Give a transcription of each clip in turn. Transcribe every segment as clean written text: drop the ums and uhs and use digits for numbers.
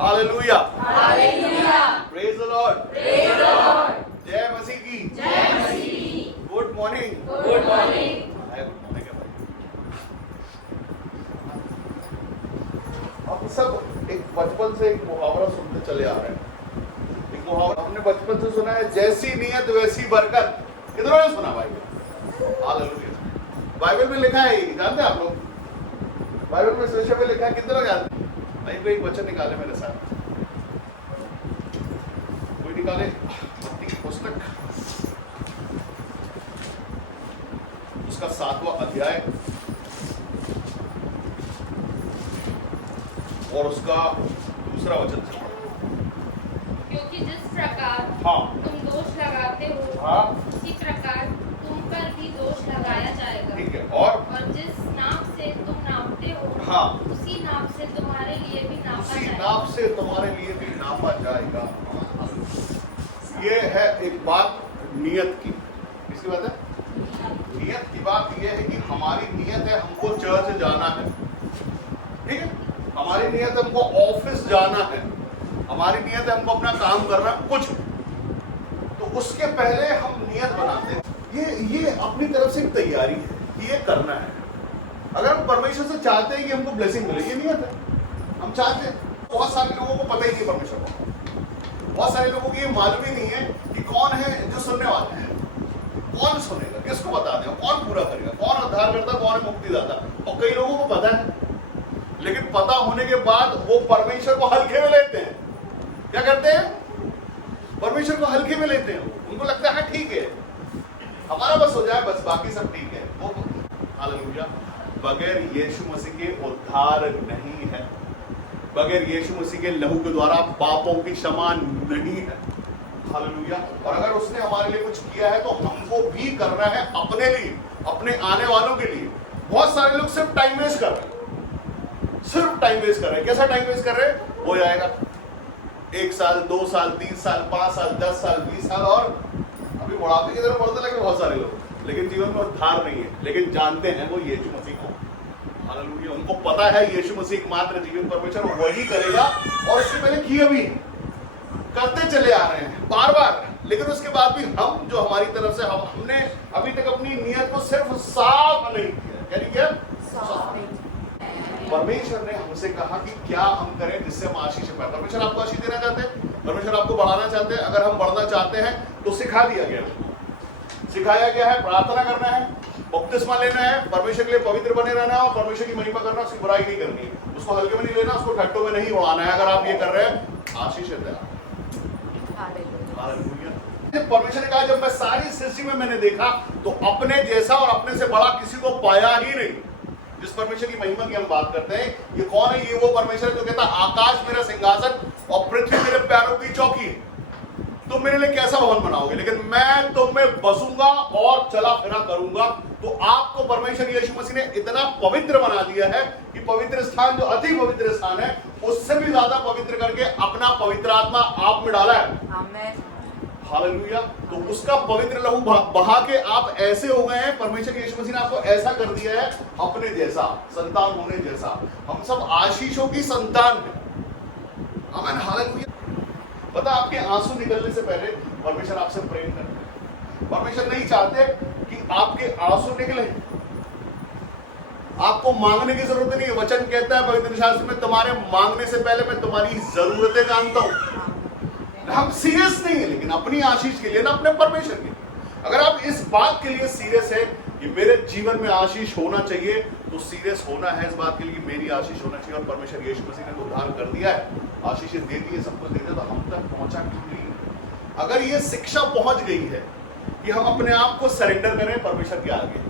Hallelujah, hallelujah, praise the Lord, praise the Lord, जय मसीह की, जय मसीह, गुड मॉर्निंग, गुड मॉर्निंग। हम सब एक बचपन से एक मुहावरा सुनते चले आ रहे हैं। एक मुहावरा हमने बचपन से सुना है, जैसी नियत वैसी बरकत। कितनों ने सुना बाइबल? हालेलुया। बाइबल में लिखा है, जानते हैं आप लोग? बाइबल में इस विषय में लिखा है, कितने लोग जानते हैं? भाई कोई एक वचन निकाले मेरे साथ, कोई निकाले मत्ती की पुस्तक, उसका 7वां अध्याय और उसका दूसरा वचन से पढ़ो। क्योंकि जिस प्रकार हाँ तुम दोष लगाते हो, हाँ उसी प्रकार तुम पर भी दोष लगाया जाएगा। ठीक है। और जिस नाप से तुम नापते हो, हाँ उसी नाप से तुम्हारे लिए भी नापा उसी जाएगा। नाप से तुम्हारे लिए भी नापा जाएगा। ये है एक बात नियत की। किसकी बात है? नियत की बात ये है कि हमारी नियत है हमको चर्च जाना है, ठीक है? हमारी नियत है हमको ऑफिस जाना है, हमारी नियत है हमको अपना काम करना कुछ, तो उसके पहले हम नियत बनाते हैं। ये अपनी तरफ से एक तैयारी है कि ये करना है। अगर हम परमेश्वर से चाहते हैं कि हमको ब्लेसिंग मिले, ये नियत है, हम चाहते हैं। बहुत सारे लोगों को पता ही नहीं परमेश्वर को, बहुत सारे लोगों को ये मालूम ही नहीं है कि कौन है जो सुनने वाला है, कौन सुनेगा, किसको बता देगा, कौन पूरा करेगा, कौन उद्धार करता, कौन है मुक्तिदाता। और कई लोगों को पता है, लेकिन पता होने के बाद वो परमेश्वर को हल्के में लेते हैं। क्या करते हैं? परमेश्वर को हल्के में लेते हैं। उनको लगता है ठीक है, हमारा बस हो जाए, बस बाकी सब ठीक है। वो हालेलुया, बगैर यीशु मसीह के उद्धार नहीं है, बगैर यीशु मसीह के लहू के द्वारा पापों की क्षमा नहीं है। हालेलुया। और अगर उसने हमारे लिए कुछ किया है तो हमको भी करना है, अपने लिए, अपने आने वालों के लिए। बहुत सारे लोग सिर्फ टाइम वेस्ट कर रहे हैं, सिर्फ टाइम वेस्ट कर रहे हैं। कैसा टाइम वेस्ट कर रहे हैं? हो जाएगा 1 साल, 2 साल, 3 साल, 5 साल, 10 साल, 20 साल, और अभी बुढ़ापे की तरफ बढ़ते लगे बहुत सारे लोग, लेकिन जीवन में उद्धार नहीं है। लेकिन जानते हैं वो यीशु मसीह को। हालेलुया। उनको पता है यीशु मसीह एकमात्र जीवन परमेश्वर वही करेगा, और इससे पहले किए भी, करते चले आ रहे हैं बार बार। लेकिन उसके बाद भी हम जो हमारी तरफ से हमने अभी तक अपनी नियत को सिर्फ साफ नहीं किया। क्या नहीं किया? साफ नहीं। परमेश्वर ने हमसे कहा कि क्या हम करें जिससे हम आशीष पाए। परमेश्वर आपको आशीष देना चाहते हैं, परमेश्वर आपको बढ़ाना चाहते हैं। अगर हम बढ़ना चाहते हैं तो सिखा दिया गया है, सिखाया गया है, प्रार्थना करना है, बपतिस्मा लेना है, परमेश्वर के लिए पवित्र बने रहना है, और परमेश्वर की महिमा करना, उसकी बुराई नहीं करनी है, उसको हल्के में नहीं लेना, उसको ठट्टों में नहीं उड़ाना है। अगर आप ये कर रहे हैं, आशीष है। परमेश्वर ने कहा, जब मैं सारी सृष्टि में मैंने देखा तो अपने जैसा और अपने से बड़ा किसी को पाया ही नहीं। जिस परमेश्वर की महिमा की हम बात करते हैं, ये कौन है? ये वो परमेश्वर जो कहता आकाश मेरा सिंहासन और पृथ्वी मेरे पैरों की चौकी है। तुम मेरे लिए कैसा भवन बनाओगे, लेकिन मैं तुम में बसूंगा और चला फिरा करूंगा। तो आपको परमेश्वर यीशु मसीह ने इतना पवित्र बना दिया है कि पवित्र स्थान जो अति पवित्र स्थान है, उससे भी ज्यादा पवित्र करके अपना पवित्र आत्मा आप में डाला है। आमीन। हालेलुया। तो उसका पवित्र लहू बहा के आप ऐसे हो गए हैं, परमेश्वर यीशु मसीह ने आपको ऐसा कर दिया है, अपने जैसा, संतान होने जैसा। हम सब आशीषों की संतान हैं। आमीन। हालेलुया। पता, आपके आंसू निकलने से पहले परमेश्वर आपसे प्रेम करते हैं। परमेश्वर नहीं चाहते कि आपके आंसू निकले। आपको मांगने की जरूरत नहीं है। वचन कहता है पवित्र शास्त्र में, तुम्हारे मांगने से पहले मैं तुम्हारी जरूरतें जानता हूं। हम सीरियस नहीं है, लेकिन अपनी आशीष के लिए ना, अपने परमेश्वर के लिए। अगर आप इस बात के लिए सीरियस है कि मेरे जीवन में आशीष होना चाहिए, तो सीरियस होना है इस बात के लिए कि मेरी आशीष होना चाहिए। और परमेश्वर यीशु मसीह ने तो उद्धार कर दिया है, आशीषें दे दी है, सब कुछ दे दिया, तो हम तक पहुंचा क्यों नहीं? अगर ये शिक्षा पहुंच गई है कि हम अपने आप को सरेंडर करें परमेश्वर के आगे।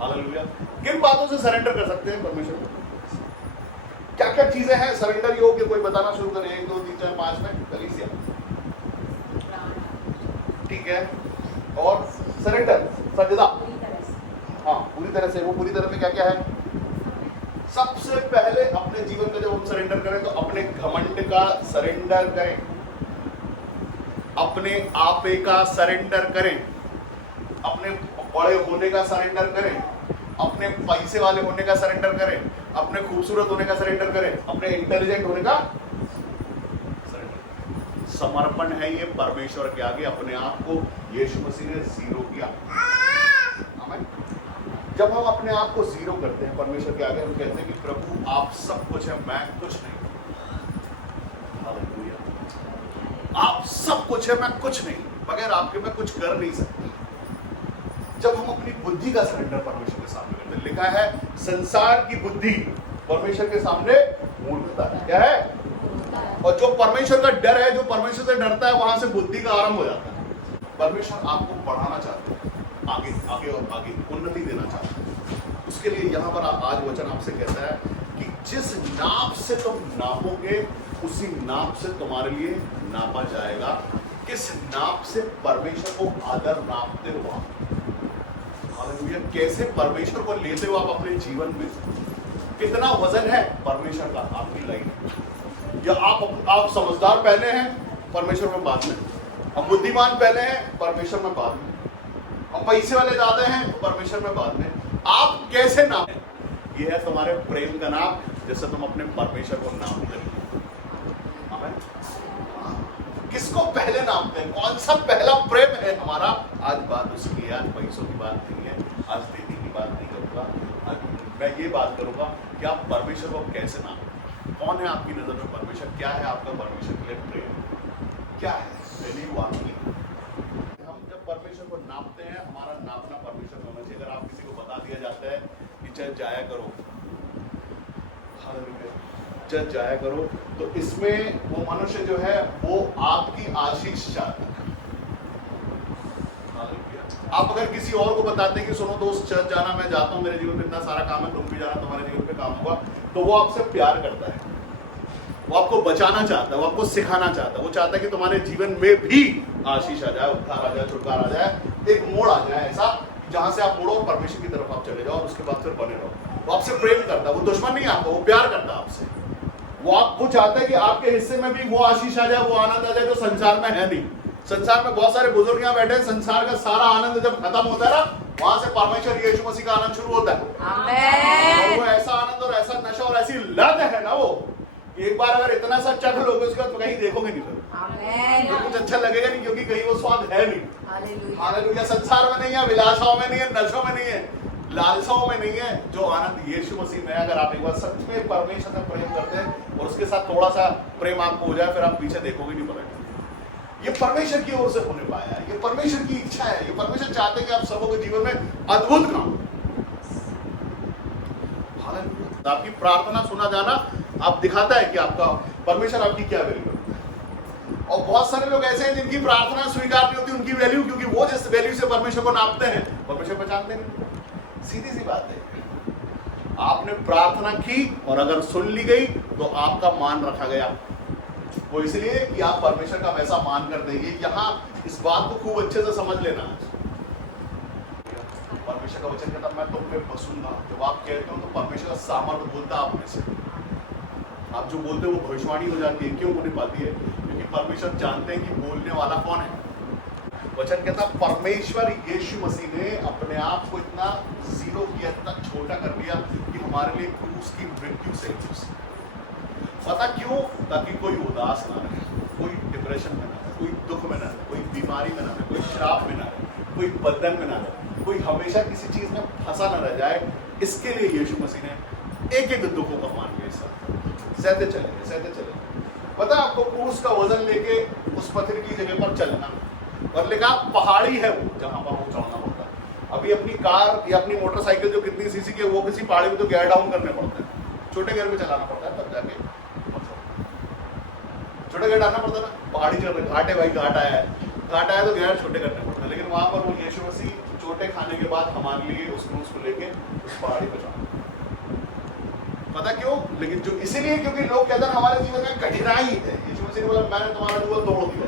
हालेलुया। किन बातों से सरेंडर कर सकते हैं परमेश्वर को? क्या क्या चीजें हैं सरेंडर योग्य? कोई बताना शुरू करें, 1 2 3 4 5 में। कलीसिया, ठीक है। और सरेंडर, सजदा, हाँ, पूरी तरह से। वो पूरी तरह में क्या क्या है? सबसे पहले अपने जीवन का जब हम सरेंडर करें तो अपने घमंड का सरेंडर करें, अपने आपे का सरेंडर करें, अपने बड़े होने का सरेंडर करें, अपने पैसे वाले होने का सरेंडर करें, अपने खूबसूरत होने का सरेंडर करें, अपने इंटेलिजेंट होने का समर्पण है ये परमेश्वर के आगे अपने आप को यीशु मसीह ने जीरो किया। आमीन। जब हम अपने आप को जीरो करते हैं परमेश्वर के आगे, हम कहते हैं कि प्रभु आप सब कुछ है, मैं कुछ नहीं। हालेलुया। आप सब कुछ है, मैं कुछ नहीं, बगैर आपके मैं कुछ कर नहीं सकता। जब हम अपनी बुद्धि का सरेंडर परमेश्वर के सामने करते हैं, लिखा है संसार की बुद्धि परमेश्वर के सामने मूर्खता है। क्या है? और जो परमेश्वर का डर है, जो परमेश्वर से डरता है, वहां से बुद्धि का आरंभ हो जाता है। परमेश्वर आपको बढ़ाना चाहते हैं, आगे आगे और आगे उन्नति देना चाहते हैं। उसके लिए यहाँ पर आज वचन आपसे कहता है कि जिस नाप से तुम नापोगे उसी नाप से तुम्हारे लिए नापा जाएगा। किस नाप से परमेश्वर को आदर नापते हो आप? हालेलुया। कैसे परमेश्वर को लेते हो आप अपने जीवन में? कितना वजन है परमेश्वर का आपकी लाइफ में? या आप समझदार पहले हैं, परमेश्वर में बाद में, हम बुद्धिमान पहले हैं, परमेश्वर में बाद में, हम पैसे वाले ज्यादा हैं, परमेश्वर में बाद में। आप कैसे नाप? ये है तुम्हारे प्रेम का नाप, जैसे तुम अपने परमेश्वर को नापते हो। किसको पहले नापते हैं? कौन सा पहला प्रेम है हमारा? आज बात उसकी है, आज पैसों की बात नहीं है, आज दीदी की बात नहीं करूंगा। आज मैं ये बात करूंगा कि आप परमेश्वर को कैसे नापते? कौन है आपकी नजर में परमेश्वर? क्या है आपका परमेश्वर के लिए प्रेम? क्या है वैल्यू आपकी? हम जब परमेश्वर को नापते हैं, हमारा नापना परमेश्वर होना चाहिए। अगर आप किसी को बता दिया जाता है कि चल जाया करो, चल जाया करो, तो इसमें वो मनुष्य जो है वो आपकी आशीष चाहता है। आप अगर किसी और को बताते हैं कि सुनो दोस्त चर्च जाना, मैं जाता हूँ, मेरे जीवन में इतना सारा काम है, तुम भी जाना, तुम्हारे जीवन पे काम होगा, तो वो आपसे प्यार करता है, वो आपको बचाना चाहता है, वो आपको सिखाना चाहता है, वो चाहता है कि तुम्हारे जीवन में भी आशीष आ जाए, उद्धार आ जाए, छुटकारा आ जाए, एक मोड़ आ जाए ऐसा जहां से आप मुड़ो और परमेश्वर की तरफ आप चले जाओ और उसके बाद फिर बने रहो। वो आपसे प्रेम करता है, वो दुश्मन नहीं आपका, वो प्यार करता है आपसे। वो चाहता है कि आपके हिस्से में भी वो आशीष आ जाए, वो आनंद आ जाए जो संसार में है नहीं। संसार में बहुत सारे बुजुर्ग यहाँ बैठे हैं, संसार का सारा आनंद जब खत्म होता है ना, वहां से परमेश्वर यीशु मसीह का आनंद शुरू होता है। आमेन। वो ऐसा आनंद और ऐसा नशा और ऐसी लत है ना, वो एक बार अगर इतना सा चख लोगे उसके बाद कहीं देखोगे नहीं फिर। आमेन। तो कुछ अच्छा लगेगा नहीं, क्योंकि कहीं वो स्वाद है नहीं। हालेलुया। हालेलुया। संसार में नहीं है, विलासाओं में नहीं है, नशों में नहीं है, लालसाओं में नहीं है, जो आनंद यीशु मसीह में है। अगर आप एक बार सच में परमेश्वर से प्रेम करते हैं और उसके साथ थोड़ा सा प्रेम आपको हो जाए, फिर आप पीछे देखोगे नहीं पड़ेगा। ये परमेश्वर की ओर से होने पाया है, ये परमेश्वर की इच्छा है, ये परमेश्वर चाहते हैं कि आप सबों के जीवन में अद्भुत काम। हालेलुया। आपकी प्रार्थना सुना जाना आप दिखाता है कि आपका परमेश्वर आपकी क्या वैल्यू है। और बहुत सारे लोग ऐसे हैं जिनकी प्रार्थना स्वीकार नहीं होती, उनकी वैल्यू, क्योंकि वो जिस वैल्यू से परमेश्वर को नापते हैं, परमेश्वर पहचानते नहीं। सीधी सी बात है, आपने प्रार्थना की और अगर सुन ली गई तो आपका मान रखा गया, वो इसलिए कि आप परमेश्वर का वैसा मान कर देंगे। यहाँ इस बात को खूब अच्छे से समझ लेना। परमेश्वर का वचन कहता मैं तुम पे बसूंगा। जब आप कहते हो तो परमेश्वर का सामर्थ्य बोलता है आप में से। आप जो बोलते हो वो भविष्यवाणी हो जाती है। क्यों होने पाती है? क्योंकि परमेश्वर जानते हैं कि बोलने वाला कौन है। वचन कहता परमेश्वर यीशु मसीह ने अपने आप को इतना जीरो किया, इतना छोटा कर दिया कि हमारे लिए क्रूस की मृत्यु से। पता क्यों? ताकि कोई उदास ना रहे, कोई डिप्रेशन में ना रहे, कोई दुख में ना रहे, कोई बीमारी में ना रहे, कोई श्राप में ना रहे, कोई बंधन में ना रहे, कोई हमेशा किसी चीज में फंसा ना रह जाए। इसके लिए यीशु मसीह ने एक एक दुखों का मान लिया, सहते चले। पता आपको क्रूस का वजन लेके उस पत्थर की जगह पर चलना, और लिखा पहाड़ी है वो जहां पर वो चढ़ना पड़ता है। अभी अपनी कार या अपनी मोटरसाइकिल जो कितनी सीसी की है, वो किसी पहाड़ी में तो गियर डाउन करने पड़ते हैं, छोटे गियर में चलाना पड़ता है, तब जाके छोटे गियर डालना पड़ता है ना। पहाड़ी चढ़ रहे, घाट है भाई, घाट आया तो गियर छोटे करने पड़ते हैं। लेकिन वहां पर वो यीशु मसीह छोटे खाने के बाद हमारे लिए उस क्रूस को लेके उस पहाड़ी पर चढ़ा। पता क्यों? लेकिन जो इसीलिए क्योंकि लोग कहते हैं हमारे जीवन में कठिनाई है। यीशु मसीह ने बोला मैंने तुम्हारा दुख तोड़ दिया,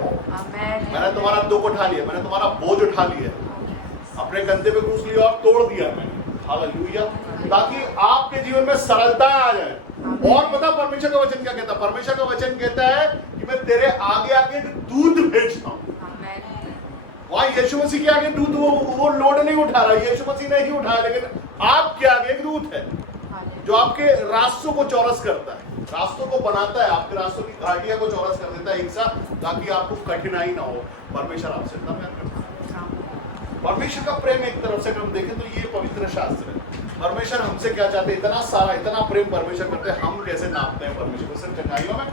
मैंने तुम्हारा दुख उठा लिया, मैंने तुम्हारा बोझ उठा लिया, अपने कंधे पे क्रूस लिया और तोड़ दिया मैंने। हालेलुया। ताकि आपके जीवन में सरलता आ जाए। और पता परमेश्वर का वचन क्या कहता है? परमेश्वर का वचन कहता है कि मैं तेरे आगे आगे दूध भेजता हूँ। वहां यीशु मसीह के आगे दूध वो लोड नहीं उठा रहा, यीशु मसीह ने ही उठाया, लेकिन आपके आगे एक दूध है जो आपके रास्तों को चौरस करता है, रास्तों को बनाता है, आपके रास्तों की घाटियां को चौरस कर देता है। एक साथ ताकि आपको कठिनाई ना हो। परमेश्वर आपसे इतना प्यार करता है। परमेश्वर का प्रेम एक तरफ से हम देखें तो ये पवित्र शास्त्र है। परमेश्वर हमसे क्या चाहते हैं, इतना सारा इतना प्रेम परमेश्वर करते हैं। हम कैसे नापते हैं परमेश्वर को? सिर्फ चंगाइयों में,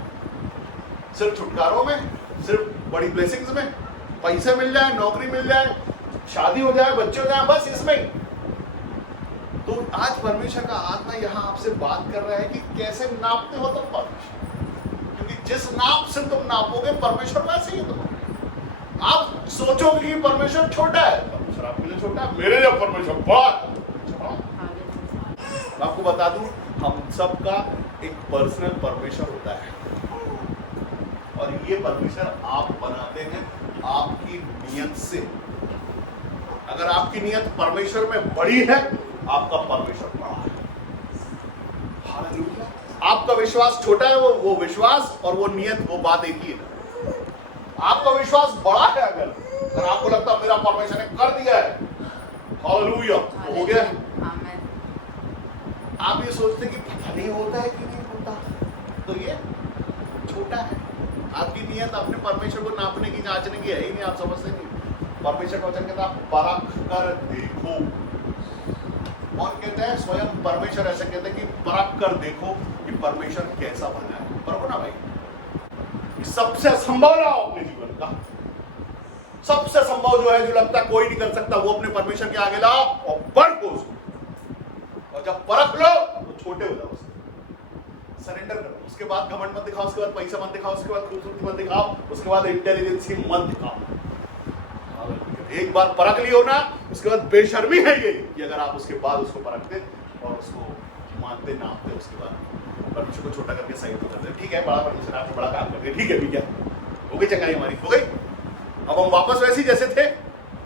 सिर्फ छुटकारों में, सिर्फ बड़ी ब्लेसिंग्स में, पैसे मिल जाए, नौकरी मिल जाए, शादी हो जाए, बच्चे हो जाए, बस इसमें ही। तो आज परमेश्वर का आत्मा यहाँ आपसे बात कर रहा है कि कैसे नापते हो तुम परमेश्वर, क्योंकि जिस नाप से तुम नापोगे परमेश्वर वैसे ही तुम। आप सोचोगे कि परमेश्वर छोटा है, परमेश्वर आपके लिए छोटा है, मेरे लिए परमेश्वर बड़ा है। मैं आपको बता दूं, हम सबका एक पर्सनल परमेश्वर होता है, और ये परमेश्वर आप बनाते हैं आपकी नियत से। अगर आपकी नियत परमेश्वर में बड़ी है, आपका परमेश्वर बड़ा है। हालेलुया। आपका विश्वास छोटा है, वो विश्वास और वो नियत, वो बात एक ही है। आपका विश्वास बड़ा है, अगर आपको लगता है मेरा परमेश्वर ने कर दिया है, हालेलुया, तो हो गया है। आप ये सोचते कि पता नहीं होता है कि नहीं होता, तो ये छोटा है। आपकी नियत अपने परमेश्वर को नापने की, जांचने की है ही नहीं, आप समझते नहीं। परमेश्वर का वचन कहता है परख कर देखो, और कहते हैं स्वयं परमेश्वर ऐसे कहते हैं कि परख कर देखो कि परमेश्वर कैसा बना है। परखो ना भाई, सबसे असंभव रहा अपने जीवन का, सबसे संभव जो है, जो लगता है कोई नहीं कर सकता, वो अपने परमेश्वर के आगे लाओ और परखो उसको। और जब परख लो तो छोटे हो जाओ, सरेंडर करो। उसके बाद घमंड मत दिखाओ, उसके बाद पैसा मत दिखाओ, उसके बाद खूबसूरती मत दिखाओ, उसके बाद इंटेलिजेंसी मत दिखाओ। एक बार परख लियो ना, उसके बाद बेशर्मी है ये कि अगर आप उसके बाद उसको परखते और उसको मानते, नापते, उसके बाद परमेश्वर को छोटा करके सही तो करते। ठीक है, बड़ा परमेश्वर आपको बड़ा काम करके, ठीक है, भी क्या हो गई, चंगाई हमारी हो गई। अब हम वापस वैसे ही जैसे थे,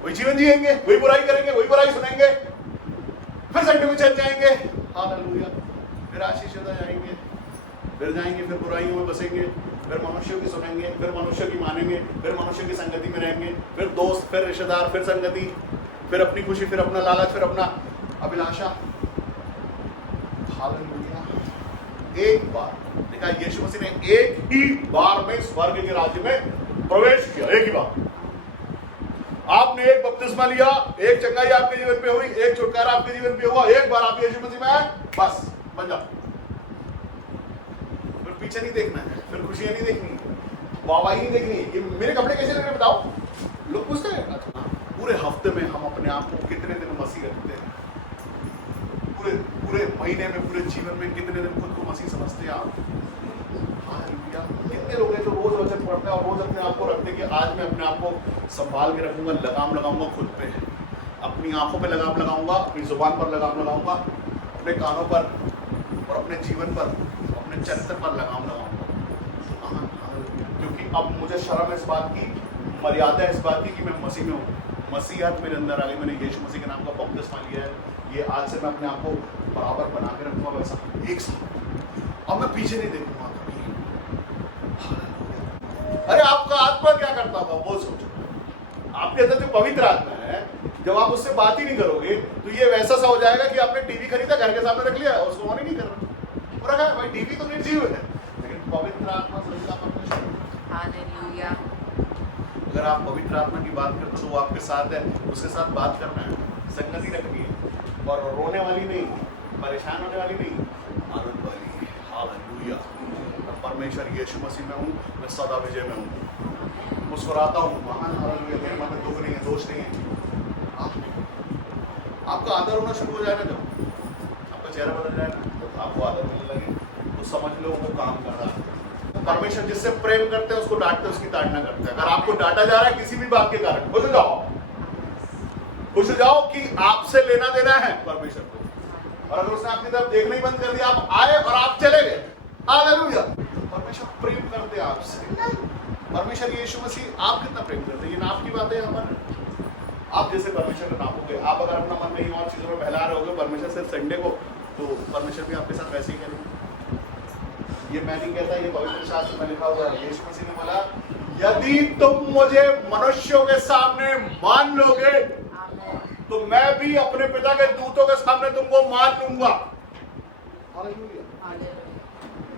वही जीवन जिएंगे, वही बुराई करेंगे, वही बुराई सुनेंगे, फिर संडे में चल जाएंगे, हालेलुया, फिर आशीष हो जाएंगे, फिर जाएंगे, फिर बुराइयों में बसेंगे, फिर मनुष्यों की सुनेंगे, फिर मनुष्यों की मानेंगे, फिर मनुष्यों की संगति में रहेंगे, फिर दोस्त, फिर रिश्तेदार, फिर संगति, फिर अपनी खुशी, फिर अपना लालच, फिर अपना अभिलाषा। हालेलुया। एक बार देखा, यीशु मसीह ने एक ही बार में स्वर्ग के राज्य में प्रवेश किया, एक ही बार। आपने एक बपतिस्मा लिया, एक चंगाई आपके जीवन पे हुई, एक छुटकारा आपके जीवन पे हुआ, एक बार आप यीशु मसीह में आए, बस बन जाओ। फिर पीछे नहीं देखना है, फिर खुशियां नहीं देखनी, वाहवाही नहीं देखनी। ये मेरे कपड़े कैसे लग रहे बताओ, लोग पूछते हैं। पूरे हफ्ते में हम अपने आप को कितने दिन मसीह रखते हैं? पूरे महीने में, पूरे जीवन में कितने दिन खुद को मसीह समझते हैं आप? कितने लोग हैं जो रोज वचन पढ़ते हैं और रोज अपने आप को रखते हैं कि आज मैं अपने आप को संभाल के रखूंगा, लगाम लगाऊंगा खुद पे, अपनी आंखों पे लगाम लगाऊंगा, अपनी जुबान पर लगाम लगाऊंगा, अपने कानों पर और अपने जीवन पर, अपने चरित्र पर लगाम लगाऊंगा। क्योंकि अब मुझे शर्म है इस बात की, मर्यादा है इस बात की कि मैं मसीह में हूँ, मसीहत मेरे अंदर आ गई, मैंने यीशु मसीह के नाम का बपतिस्मा लिया है। ये आज से मैं अपने आप को बराबर बना के रखूंगा वैसा एक साथ, अब मैं पीछे नहीं देखूंगा। अरे आपका आत्मा क्या करता होगा वो सोचो। आपके अंदर जो पवित्र आत्मा है, जब आप उससे बात ही नहीं करोगे तो ये वैसा सा हो जाएगा कि आपने टीवी खरीदा, घर के सामने रख लिया, उसको ऑन ही नहीं कर रहा, वो रखा है भाई, टीवी तो निर्जीव है, लेकिन पवित्र आत्मा सच्चा परमेश्वर। हालेलुया। अगर आप पवित्र आत्मा की बात करते हो तो वो आपके साथ है, उसके साथ बात करना है, संगति रखनी है, और रोने वाली नहीं, परेशान होने वाली नहीं, आनंद वाली। हालेलुया। परमेश्वर यीशु मसीह में हूँ, मैं सदा विजय में हूँ, मुस्कुराता हूँ, महान। हालेलुया। मेरे मन में दुख नहीं है, दोष नहीं है। आपका आदर होना शुरू हो जाएगा, जब आपका चेहरा बदल जाएगा, तो आपको आदर मिलने लगे, तो समझ लो वो काम कर रहा है। परमेश्वर जिससे प्रेम करते हैं उसको डांटते हैं, उसकी ताड़ना करते हैं। अगर आपको डांटा जा रहा है किसी भी बात के कारण, खुश हो जाओ, खुश हो जाओ कि आपसे लेना देना है परमेश्वर को। और अगर उसने आपकी तरफ देखना ही बंद कर दिया, आप आए और आप चले गए, हालेलुया। परमेश्वर प्रेम करते हैं आपसे। परमेश्वर यीशु मसीह आप कितना प्रेम करते हैं, ये नाप की बात है यहाँ पर। आप जैसे परमेश्वर को नापोगे, आप अगर अपना मन कहीं और चीजों में बहला रहे होगे परमेश्वर सिर्फ संडे को, तो परमेश्वर भी आपके साथ वैसे ही करेंगे। ये मैं नहीं कहता, ये पवित्र शास्त्र में लिखा हुआ है। यीशु मसीह ने बोला, यदि तुम मुझे मनुष्यों के सामने मान लोगे तो मैं भी अपने पिता के दूतों के सामने तुमको मान लूंगा। हालेलुया।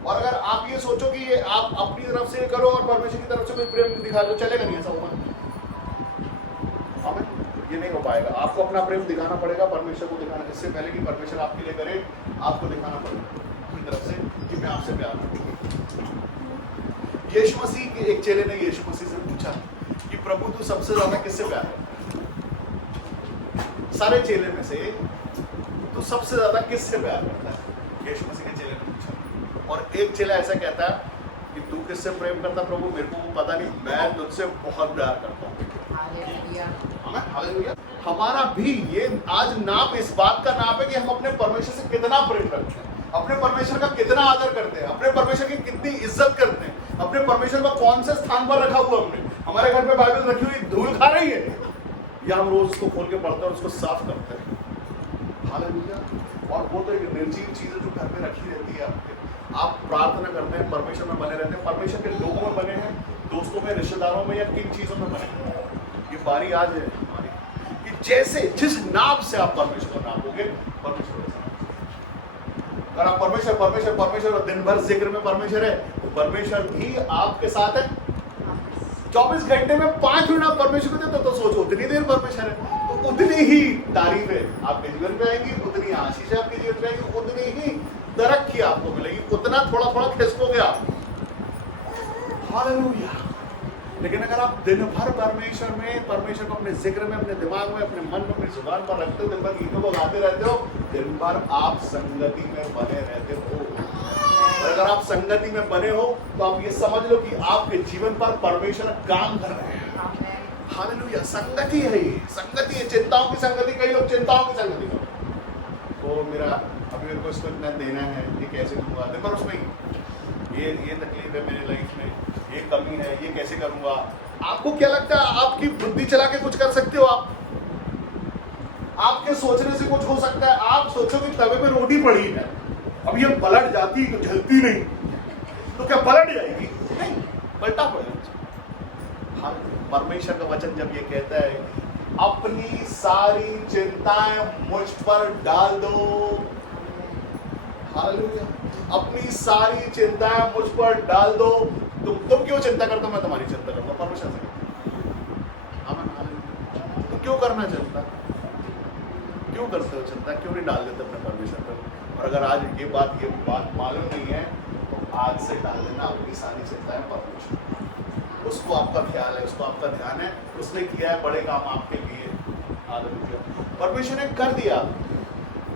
और अगर आप ये सोचो कि ये आप अपनी तरफ से करो और परमेश्वर की तरफ से कोई प्रेम दिखा दो, चलेगा नहीं ऐसा होगा। हमें ये नहीं हो पाएगा। आपको अपना प्रेम दिखाना पड़ेगा, परमेश्वर को दिखाना। इससे पहले कि परमेश्वर आपके लिए करे, आपको दिखाना पड़ेगा अपनी तरफ से कि मैं आपसे प्यार करता हूं। यीशु मसीह के एक चेले ने यीशु मसीह से पूछा कि प्रभु तू सबसे ज्यादा किससे प्यार करता है? सारे चेले में से तू सबसे ज्यादा किससे प्यार करता है? यीशु मसीह के चेले ने पूछा। और एक चेला ऐसा कहता है कि तू किससे प्रेम करता प्रभु? मेरे को पता नहीं, मैं तुझसे बहुत प्यार करता हूँ। हालेलुया। हमारा भी ये आज नाप इस बात का नाप है कि हम अपने परमेश्वर से कितना प्रेम करते हैं, अपने परमेश्वर का कितना आदर करते हैं, अपने परमेश्वर की कितनी इज्जत करते हैं, अपने परमेश्वर को कौन से स्थान पर रखा हुआ हमने। हमारे घर में बाइबल रखी हुई धूल खा रही है या हम रोज उसको खोल के पढ़ते हैं और उसको साफ करते हैं। हालेलुया। और वो तो एक निर्जीव चीज है जो घर में रखी रहती है आपके। आप प्रार्थना करते हैं, परमेश्वर में बने रहते हैं, परमेश्वर के लोगों में बने हैं, दोस्तों में, रिश्तेदारों में, या किन चीजों में बने हैं। ये बारी आज है हमारी कि जैसे जिस नाप से आप परमेश्वर को नापोगे, परमेश्वर अगर आप परमेश्वर परमेश्वर परमेश्वर दिन भर जिक्र में परमेश्वर है, तो परमेश्वर भी आपके साथ है। 24 घंटे में 5 मिनट आप परमेश्वर को देते तो सोचो उतनी देर परमेश्वर है, तो उतनी ही तारीफें आपके जीवन में आएंगी, उतनी आशीष आपके जीवन में आएगी, उतनी ही तरक्की आपको मिलेगी, उतना थोड़ा थोड़ा खिसकोगे आप। हालेलुया। लेकिन अगर आप दिन भर परमेश्वर में, परमेश्वर को अपने जिक्र में, अपने दिमाग में, अपने मन में, अपनी जुबान पर रखते हो, दिन भर गीतों को गाते रहते हो, दिन भर आप संगति में बने रहते हो। और अगर आप संगति में बने हो तो आप ये समझ लो कि आपके जीवन पर परमेश्वर काम कर रहे हैं। हालेलुया। संगति है ये, संगति है, चिंताओं की संगति। कई लोग चिंताओं की संगति करते, तो मेरा अभी मेरे को इसको इतना देना है, ये कैसे दूंगा, दिन भर उसमें ये तकलीफ है मेरी लाइफ में, ये कमी है, ये कैसे करूंगा। आपको क्या लगता है आपकी बुद्धि चला के कुछ कर सकते हो? आपके सोचने से कुछ हो सकता है? आप सोचो कि तवे पे रोटी पड़ी है, अब ये पलट जाती तो जलती नहीं, तो क्या पलट जाएगी? नहीं, पलटा पड़ेगा। हाँ, परमेश्वर का वचन जब ये कहता है अपनी सारी चिंताएं मुझ पर डाल दो, हालेलुया, अपनी सारी चिंताएं मुझ पर डाल दो। तुम क्यों चिंता करते हो? मैं तुम्हारी चिंता करूंगा। परमेश्वर से तुम क्यों करना चिंता? क्यों करते हो चिंता? क्यों नहीं डाल देते अपने परमेश्वर पर? और अगर आज ये बात मालूम नहीं है तो आज से डाल देना अपनी सारी चिंताएं परमेश्वर। उसको आपका ख्याल है, उसको आपका ध्यान है, उसने किया है बड़े काम आपके लिए। हालेलुया। परमेश्वर ने कर दिया।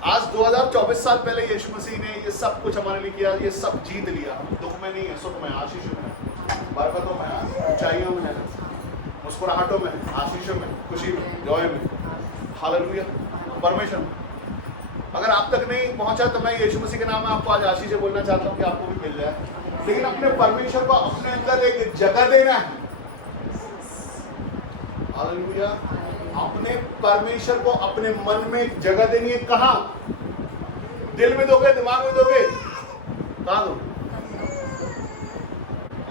आज 2024 साल पहले यीशु मसीह ने ये सब कुछ हमारे लिए किया, ये सब जीत लिया। दुख में नहीं है, सुख में, आशीष में, बरकतों में, ऊंचाइयों में, मुस्कुराहटों में, आशीषों में, खुशी में, जॉय में। हालेलुया। परमेश्वर अगर आप तक नहीं पहुंचा तो मैं यीशु मसीह के नाम में आपको आज आशीष बोलना चाहता हूँ कि आपको भी मिल जाए। लेकिन अपने परमेश्वर को अपने अंदर एक जगह देना है। हालेलुया। अपने परमेश्वर को अपने मन में जगह देनी है। कहाँ? दिल में दोगे, दिमाग में दोगे, कहाँ दोगे?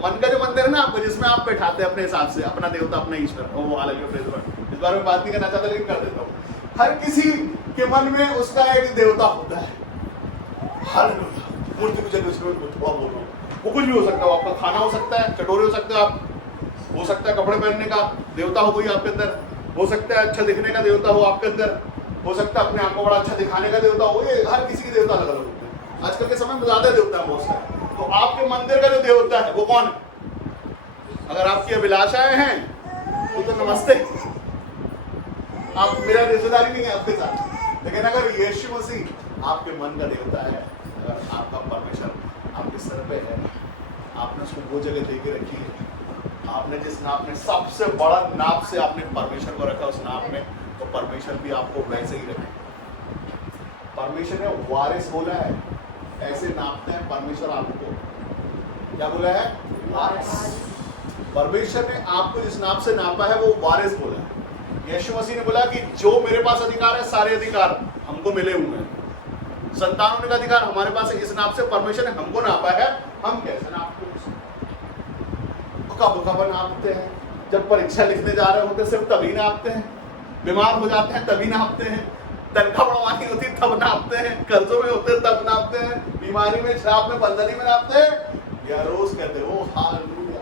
मन का जो मंदिर है ना आपको, जिसमें आप बैठाते हैं अपने हिसाब से अपना देवता, अपना ईश्वर। ओ हालेलुया, प्रेज़ गॉड। इस बारे में बात नहीं करना चाहता लेकिन कर देता हूँ। हर किसी के मन में उसका एक देवता होता है। हालेलुया। मूर्ति पूजा बोल रहा हूँ, वो कुछ भी हो सकता है। आपका खाना हो सकता है, चटोरे हो सकते हैं आप, हो सकता है कपड़े पहनने का देवता हो कोई आपके अंदर, हो सकता है अच्छा दिखने का देवता हो आपके अंदर, हो सकता है अपने आप को बड़ा अच्छा दिखाने का देवता हो। ये हर किसी के देवता अलग अलग होते हैं। आजकल के समय में ज्यादा देवता है बहुत सारे। तो आपके मंदिर का जो देवता है वो कौन है? अगर आपकी अभिलाषाएं हैं तो नमस्ते, आप, मेरा रिश्तेदारी नहीं है आपके साथ। लेकिन अगर यीशु मसीह आपके मन का देवता है, अगर आपका परमेश्वर आपके सर पे है, आपने उसको वो जगह दे के रखी है, आपने जिस नाप में, सबसे बड़ा नाप से आपने परमेश्वर को रखा उस नाप में, तो परमेश्वर भी आपको वैसे ही रखे। परमेश्वर ने वारिस बोला है, ऐसे नापते हैं परमेश्वर आपको। क्या बोला है? वारिस। परमेश्वर ने आपको जिस नाप से नापा है वो वारिस बोला है। यीशु मसीह ने बोला कि जो मेरे पास अधिकार है, सारे अधिकार हमको मिले हुए हैं। संतान होने का अधिकार हमारे पास है। इस नाप से परमेश्वर ने हमको नापा है। हम कैसे नापते हैं? कब नापते हैं? जब परीक्षा लिखने जा रहे होते सिर्फ तभी नापते हैं। बीमार हो जाते हैं तभी नापते हैं। तनख्वाह बढ़वानी होती तब नापते हैं, कर्जों में होते तब नापते हैं, बीमारी में, शराब में, बंधनी में नापते हैं, या रोज कहते हो हालेलुया।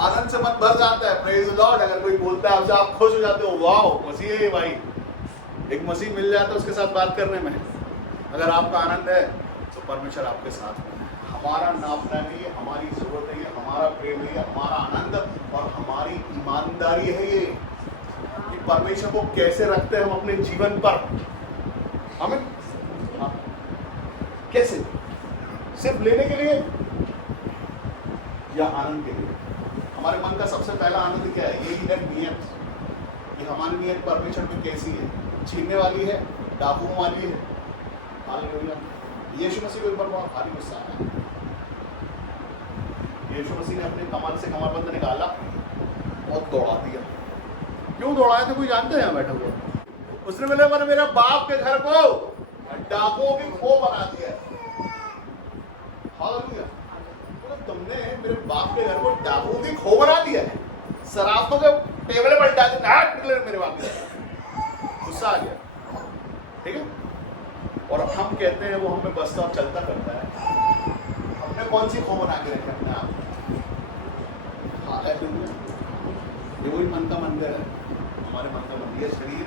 आनंद से मन भर जाता है, प्रेज द लॉर्ड। अगर कोई बोलता है आपसे, आप खुश हो जाते हो, वाह मसीह है भाई। एक मसीह मिल जाता है उसके साथ बात करने में। अगर आपका आनंद है तो परमेश्वर आपके साथ है। हमारा नापना नहीं है, हमारी जरूरत है, हमारा प्रेम है, हमारा आनंद और हमारी ईमानदारी है ये कि परमेश्वर को कैसे रखते हैं हम अपने जीवन पर। हमें कैसे, सिर्फ लेने के लिए या आनंद के लिए? हमारे मन का सबसे पहला आनंद क्या है? यही है नियत, कि हमारी नियत परमेश्वर में कैसी है, छीनने वाली है, डाकुओं वाली है। हालेलुया। यीशु मसीह के ऊपर बहुत भारी गुस्सा आया। यीशु मसीह ने अपने कमर से कमरबंद निकाला और दौड़ा दिया। क्यों दौड़ाया था कोई जानते हैं? बैठा हुआ उसने बोला, मैंने मेरे बाप के घर को डाकुओं की खो बना दिया। हालेलुया। तुमने मेरे बाप के घर को डाकुओं की खो बना दिया है, शराबों के टेबल पर डाल निकले मेरे बाप के। गुस्सा आ गया, ठीक है। और हम कहते हैं वो हमें बसता और चलता करता है। हमने कौन सी खो बना के रखे अपने आप? ये वही मन का मंदिर है, हमारे मन का मंदिर। ये शरीर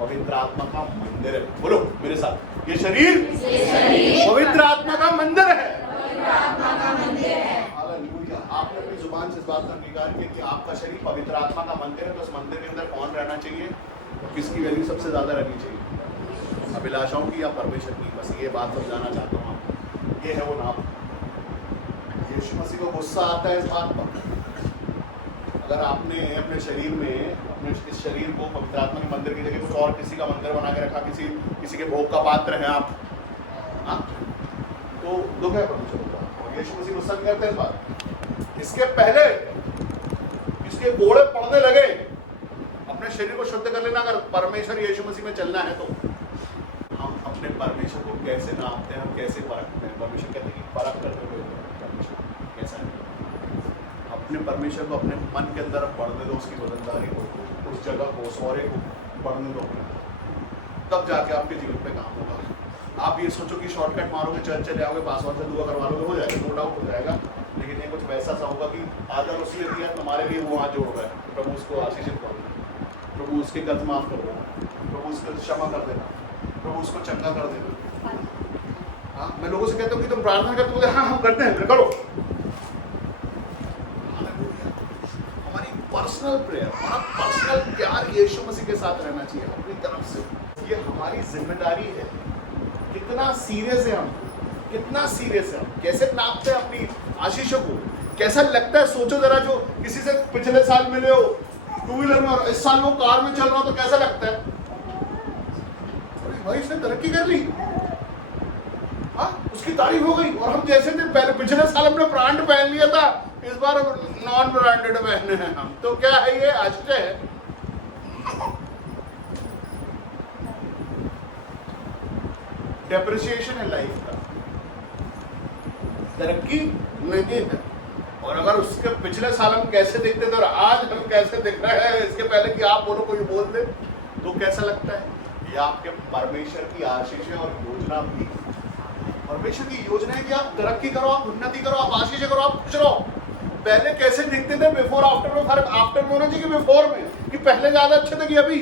पवित्र आत्मा का मंदिर है। बोलो मेरे साथ, ये शरीर पवित्र आत्मा का मंदिर है। हालेलुया। आपने अपनी जुबान से इस बात का अंगीकार किया कि आपका शरीर पवित्र आत्मा का मंदिर है, तो उस मंदिर के अंदर कौन रहना चाहिए? किसकी वैल्यू सबसे ज्यादा रहनी चाहिए? अभिलाषाओं की या परमेश्वर की? बस ये बात समझाना चाहता हूँ आपको। ये है वो नाम। यीशु मसीह को गुस्सा आता है इस बात पर। अगर आपने अपने शरीर में, अपने इस शरीर को पवित्र आत्मा के मंदिर की जगह कुछ और किसी का मंदिर बना के रखा, किसी के भोग का पात्र है आप, तो दुख है परमेश्वर का। और यीशु मसीह गुस्सा करते हैं इस बात। इसके पहले इसके घोड़े पड़ने लगे, अपने शरीर को शुद्ध कर लेना। अगर परमेश्वर यीशु मसीह में चलना है तो हम अपने परमेश्वर को कैसे नापते हैं, हम कैसे परखते हैं? परमेश्वर कहते हैं कि परख करते हुए परमेश्वर कैसा है। अपने परमेश्वर को अपने मन के अंदर पढ़ने दो, उसकी वजनदारी को, उस जगह को, सौरे को पढ़ने दो, तब जाके आपके जीवन पे काम होगा। आप ये सोचो कि शॉर्टकट मारोगे, चर्च चले आओगे, पासवर्ड से दुआ करवा लोगे, हो जाएगा, नो डाउट हो जाएगा। लेकिन ये कुछ वैसा सा होगा कि आदर उसने दिया तुम्हारे लिए, वो हाथ जोड़ रहा है, प्रभु उसको आशीषित कर देना, प्रभु उसके कर्ज माफ कर देना, प्रभु उसको क्षमा कर देना, प्रभु उसको चंगा कर देना। हाँ, मैं लोगों से कहता हूँ कि तुम प्रार्थना करते हो, हाँ हम करते हैं, करो। हमारी पर्सनल प्रेयर, हमारा पर्सनल प्यार यीशु मसीह के साथ रहना चाहिए अपनी तरफ से। ये हमारी जिम्मेदारी है। कितना सीरियस है हम, कितना सीरियस है हम, कैसे नापते हैं अपनी आशीषों को, कैसा लगता है? सोचो जरा, जो किसी से पिछले साल मिले हो टू व्हीलर में और इस साल वो कार में चल रहा हो तो कैसा लगता है? भाई इसने तरक्की कर ली, हाँ उसकी तारीफ हो गई। और हम जैसे थे पहले, पिछले साल हमने ब्रांड पहन लिया था, इस बार नॉन ब्रांडेड पहने हैं हम, तो क्या है ये? आश्चर्य है। डेप्रिसिएशन है लाइफ का, तरक्की नहीं है। और अगर उसके पिछले साल हम कैसे दिखते थे और आज हम कैसे दिख रहे हैं, इसके पहले कि आप बोलो, कोई बोल दे, तो कैसा लगता है? ये आपके परमेश्वर की आशीष है और योजना भी। परमेश्वर की योजना है कि आप तरक्की करो, आप उन्नति करो, आप आशीष करो, आप खुश रहो। पहले कैसे दिखते थे, बिफोर आफ्टर में फर्क आफ्टर में होना चाहिए कि बिफोर में, कि पहले ज्यादा अच्छे थे कि अभी।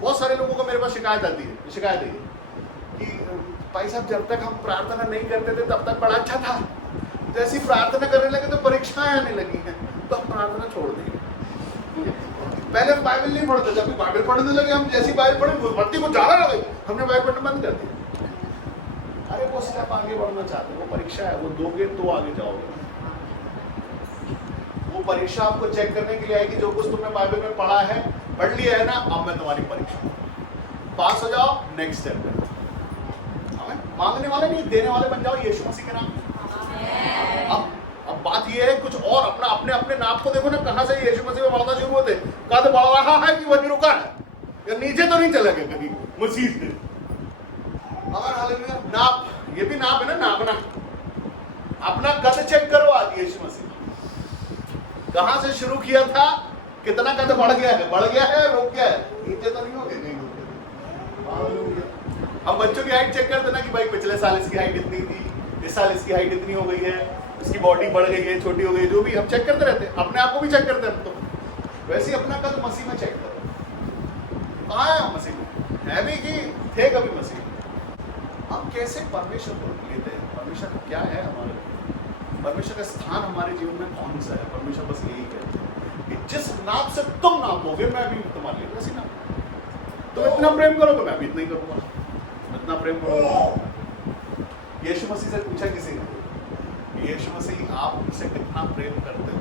बहुत सारे लोगों को मेरे पास शिकायत आती है, शिकायत है कि भाई साहब जब तक हम प्रार्थना नहीं करते थे तब तक बड़ा अच्छा था, जैसी प्रार्थना करने लगे तो परीक्षाएं आने लगी हैं, तो हम प्रार्थना छोड़ देंगे। पहले हम बाइबल नहीं पढ़ते थे, अभी बाइबल पढ़ने लगे हम, जैसी बाइबल पढ़े भर्ती को ज्यादा लगे, हमने बाइबल पढ़ना बंद कर दिया। अरे वो स्टेप आगे बढ़ना चाहते हैं, वो परीक्षा है, वो दोगे तो आगे जाओगे। वो परीक्षा आपको चेक करने के लिए आएगी, जो कुछ तुमने बाइबल में पढ़ा है, पढ़ लिया है ना, अब मैं तुम्हारी परीक्षा, पास हो जाओ, नेक्स्ट स्टेप पे। मांगने वाले नहीं, देने वाले बन जाओ यीशु मसीह के नाम। अब बात ये है कुछ और, अपना अपने अपने नाप को देखो ना, कहां से यीशु मसीह में बढ़ना शुरू होते, कद बढ़ रहा है कि वही रुका है, या नीचे तो नहीं चला गया कभी मसीह से। अगर हालेलुया, नाप, ये भी नाप है ना, नापना। अपना कद चेक करो आज, यीशु मसीह कहां से शुरू किया था, कितना कद बढ़ गया है, रुक गया है, नीचे तो नहीं हो गया, नहीं रुक गया। हम बच्चों की हाइट चेक करते ना कि भाई पिछले साल इसकी हाइट इतनी थी, इस साल इसकी हाइट इतनी हो गई है, इसकी बॉडी बढ़ गई है, छोटी हो गई है, जो भी हम चेक करते रहते हैं, अपने आप को भी चेक करते हैं हम तो। वैसे ही अपना कद मसीह में चेक करो, कहाँ है हम मसीह में, है भी कि थे कभी मसीह में? हम कैसे परमेश्वर को लेते हैं, परमेश्वर क्या है हमारे लिए, परमेश्वर का स्थान हमारे जीवन में कौन सा है? परमेश्वर बस यही कहते हैं कि जिस नाप से तुम नापोगे मैं भी तुम्हारे लिए वैसी नाप, तुम इतना प्रेम करोगे मैं भी इतना ही करूंगा, इतना प्रेम करोगे। यीशु मसीह से पूछा किसी ने, यीशु मसीह आप मुझसे कितना प्रेम करते हो?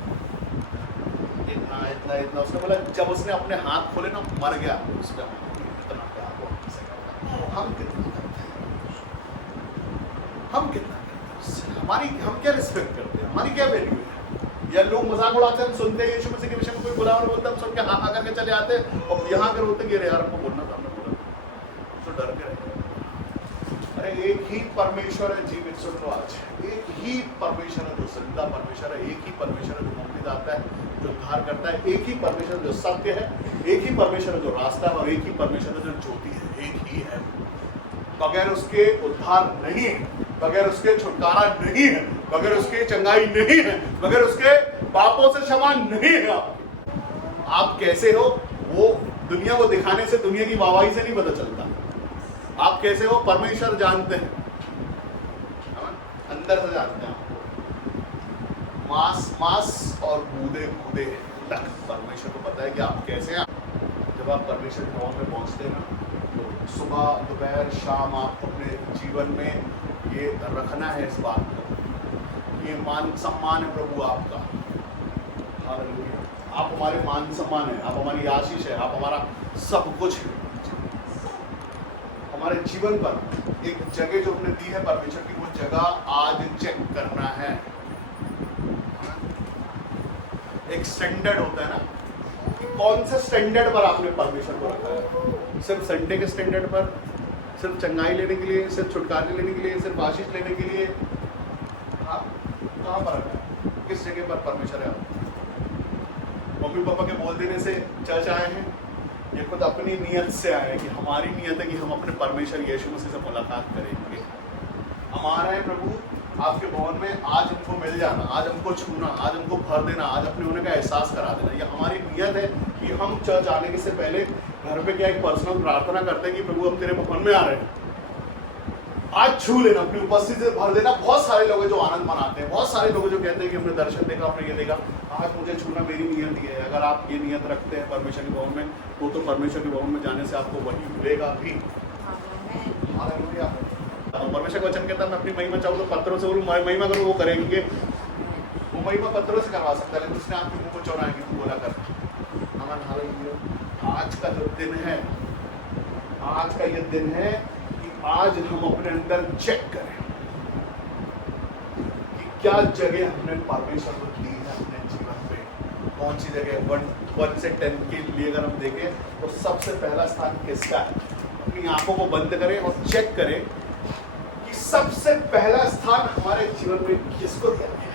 इतना इतना इतना। उसने बोला जब उसने अपने हाथ खोले ना मर गया उसका इतना प्यार वो हमसे करता है। हम कितना करते हैं, हम कितना करते हैं उससे, हमारी हम क्या रिस्पेक्ट करते हैं, हमारी क्या वैल्यू है? या लोग मजाक उड़ाते हैं, हम सुनते हैं यीशु मसीह के विषय में कोई बुरा और बोलता है, हम सुन के हाँ करके चले आते हैं और यहाँ कर होते कि अरे यार हमको बोलना था, हमने बोला तो डर के रहते हैं। अरे एक ही परमेश्वर है जीवित, सुन लो आज, एक ही परमेश्वर है जो जिंदा परमेश्वर है, एक ही परमेश्वर है जो मुक्ति दाता है, जो उद्धार करता है, एक ही परमेश्वर जो सत्य है, एक ही परमेश्वर है जो रास्ता है और एक ही परमेश्वर है जो ज्योति है, एक ही है। बगैर उसके उद्धार नहीं है, बगैर उसके छुटकारा नहीं है, बगैर उसके चंगाई नहीं है, बगैर उसके पापों से क्षमा नहीं है। आप कैसे हो वो दुनिया को दिखाने से, दुनिया की वाहवाही से नहीं पता चलता। आप कैसे हो परमेश्वर जानते हैं, अंदर से जानते हैं आपको, मास और कूदे तक परमेश्वर को पता है कि आप कैसे हैं। जब आप परमेश्वर के भवन में पहुंचते हैं ना, तो सुबह दोपहर शाम आपको अपने जीवन में ये रखना है इस बात को, ये मान सम्मान है प्रभु आपका। हालेलुया। आप हमारे मान सम्मान है, आप हमारी आशीष है, आप हमारा सब कुछ है। हमारे जीवन पर एक जगह जो हमने दी है परमेश्वर की, वो जगह आज चेक करना है। एक स्टैंडर्ड होता है ना, कि कौन से स्टैंडर्ड पर आपने परमेश्वर को रखा है? सिर्फ संडे के स्टैंडर्ड पर, सिर्फ चंगाई लेने के लिए, सिर्फ छुटकारे लेने के लिए, सिर्फ आशीष लेने के लिए? आप कहाँ पर रखा है? किस जगह पर परमेश्वर है? मम्मी पापा के बोल देने से चर्च आए हैं, ये खुद अपनी नियत से आए हैं कि हमारी नियत है कि हम अपने परमेश्वर यीशु मसीह से मुलाकात करेंगे। हमारा है प्रभु आपके भवन में आज हमको मिल जाना, आज हमको छूना, आज हमको भर देना, आज अपने होने का एहसास करा देना। ये हमारी नियत है कि हम चर्च आने के से पहले घर पे क्या एक पर्सनल प्रार्थना करते हैं कि प्रभु हम तेरे भवन में आ रहे हैं, आज छू लेना, अपनी उपस्थिति से भर देना। बहुत सारे लोग हैं जो आनंद मनाते हैं, बहुत सारे लोग जो कहते हैं कि हमने दर्शन देखा, हमने ये देखा, आज मुझे छूना, मेरी नियत ये है। अगर आप ये नियत रखते हैं परमेश्वर के भवन में, तो परमेश्वर के भवन में जाने से आपको वही मिलेगा भी। परमेश्वर का वचन कहता है मैं अपनी महिमा चाहूँ तो पत्थरों से महिमा करूँ, वो करेंगे। वो महिमा पत्थरों से करवा सकता है, लेकिन उसने आपके मुंह को चौराहे की तू बोला कर। आज का जो दिन है, आज का ये दिन है कि आज हम अपने अंदर चेक करें कि क्या जगह हमने परमेश्वर को दी है अपने जीवन में, कौन सी जगह। 1 से 10 के लिए अगर हम देखें तो सबसे पहला स्थान किसका है? अपनी आंखों को बंद करें और चेक करें कि सबसे पहला स्थान हमारे जीवन में किसको दिया है।